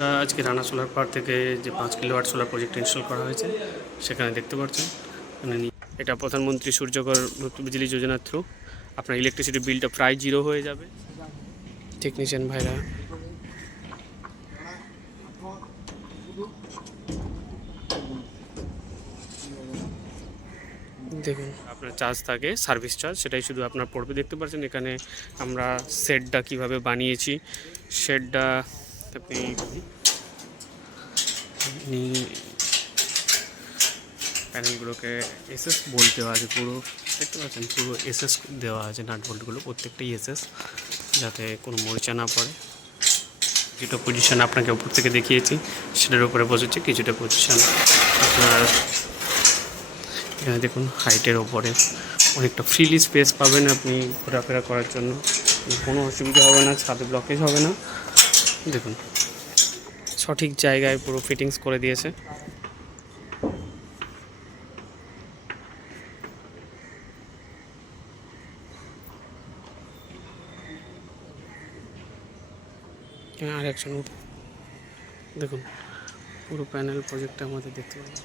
আজকে Rana solar park থেকে যে পাঁচ কিলোওয়াট সোলার প্রজেক্ট ইনস্টল করা হয়েছে সেখানে দেখতে পাচ্ছেন এখানে এটা প্রধানমন্ত্রী সূর্যকর বিজলি যোজনার থ্রু আপনার ইলেকট্রিসিটি বিলটা প্রায় জিরো হয়ে যাবে। টেকনিশিয়ান ভাইরা। দেখুন। আপনার চার্জ থাকে সার্ভিস চার্জ সেটাই শুধু আপনার পড়বে। দেখতে পাচ্ছেন এখানে আমরা শেডটা কীভাবে বানিয়েছি। শেডটা আপনি প্যানেলগুলোকে এসএস বোল্ট দেওয়া আছে পুরো দেখতে পাচ্ছেন পুরো এসএস দেওয়া আছে নাট বোল্টগুলো প্রত্যেকটাই এসএস যাতে কোনো মরিচা না পড়ে কিছুটা পজিশন আপনাকে উপর থেকে দেখিয়েছি সেটার উপরে বসেছে কিছুটা পজিশন আপনার এখানে দেখুন হাইটের ওপরে অনেকটা ফ্রিলি স্পেস পাবেন আপনি ঘোরাফেরা করার জন্য কোনো অসুবিধা হবে না ছাদে ব্লকেজ হবে না দেখুন। সঠিক জায়গায় পুরো ফিটিংস করে দিয়েছে। আর একজন দেখুন, পুরো প্যানেল প্রজেক্টটা আমাদের দেখতে পাবেন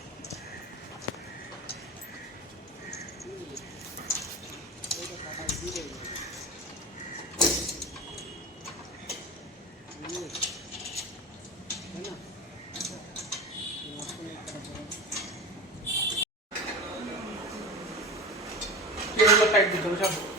এগুলো টাইট দিতে হবে সব